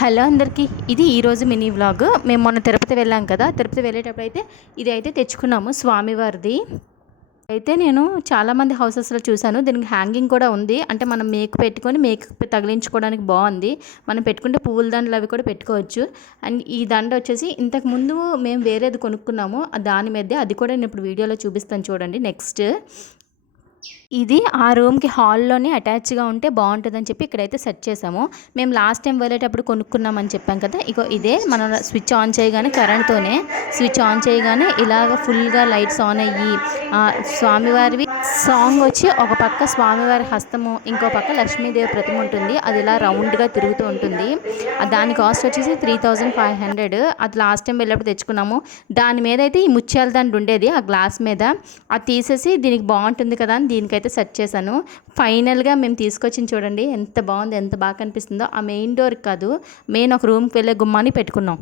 Hello అందరికీ ఇది ఈరోజు మినీ వ్లాగ్. మేము మొన్న తిరుపతి వెళ్ళాం కదా తిరుపతి వెళ్ళేటప్పుడు అయితే ఇది అయితే తెచ్చుకున్నాము స్వామివారిది. అయితే నేను చాలామంది హౌసెస్లో చూశాను దీనికి హ్యాంగింగ్ కూడా ఉంది. అంటే మనం మేక్ పెట్టుకొని మేక్ తగిలించుకోవడానికి బాగుంది. మనం పెట్టుకుంటే పువ్వుల దండలు అవి కూడా పెట్టుకోవచ్చు. అండ్ ఈ దండ వచ్చేసి ఇంతకు ముందు మేము వేరేది కొనుక్కున్నాము దాని మీద. అది కూడా నేను ఇప్పుడు వీడియోలో చూపిస్తాను చూడండి నెక్స్ట్. ఇది ఆ రూమ్కి హాల్లోనే అటాచ్గా ఉంటే బాగుంటుందని చెప్పి ఇక్కడైతే సెట్ చేసాము మేము లాస్ట్ టైం వెళ్ళేటప్పుడు కొనుక్కున్నామని చెప్పాం కదా ఇగో ఇదే మనం స్విచ్ ఆన్ చేయగానే కరెంట్తోనే స్విచ్ ఆన్ చేయగానే ఇలాగ ఫుల్గా లైట్స్ ఆన్ అయ్యి స్వామివారివి సాంగ్ వచ్చి ఒక పక్క స్వామివారి హస్తము ఇంకో పక్క లక్ష్మీదేవి ప్రతిమ ఉంటుంది. అది ఇలా రౌండ్గా తిరుగుతూ ఉంటుంది. దాని కాస్ట్ వచ్చేసి త్రీ థౌజండ్ ఫైవ్ హండ్రెడ్. అది లాస్ట్ టైం వెళ్ళినప్పుడు తెచ్చుకున్నాము. దాని మీద అయితే ఈ ముత్యాల దండ ఉండేది ఆ గ్లాస్ మీద. అది తీసేసి దీనికి బాగుంటుంది కదా అని దీనికైతే అయితే సెట్ చేశాను. ఫైనల్గా మేము తీసుకొచ్చింది చూడండి ఎంత బాగుంది ఎంత బాగా కనిపిస్తుందో. ఆ మెయిన్ డోర్ కాదు మెయిన్ ఒక రూమ్కి వెళ్ళే గుమ్మాని పెట్టుకున్నాం.